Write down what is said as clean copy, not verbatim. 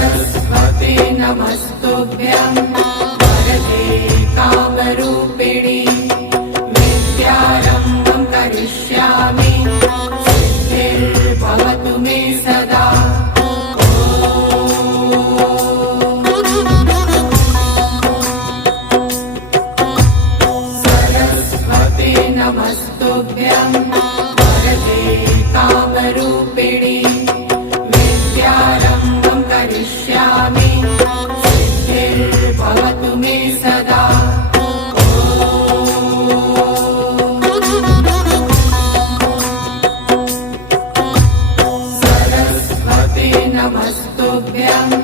सरस्वते नमस्तुभ्यं वरदे कामरूपिणि विद्यारम्भं करिष्यामि सिद्धिर्भवतु मे सदा। सरस्वते नमस्तुभ्यं वरदे कामरूपिणि विद्यारम्भं करिष्यामि सिद्धिर्भवतु मे सदा। सरस्वते नमस्तुभ्यं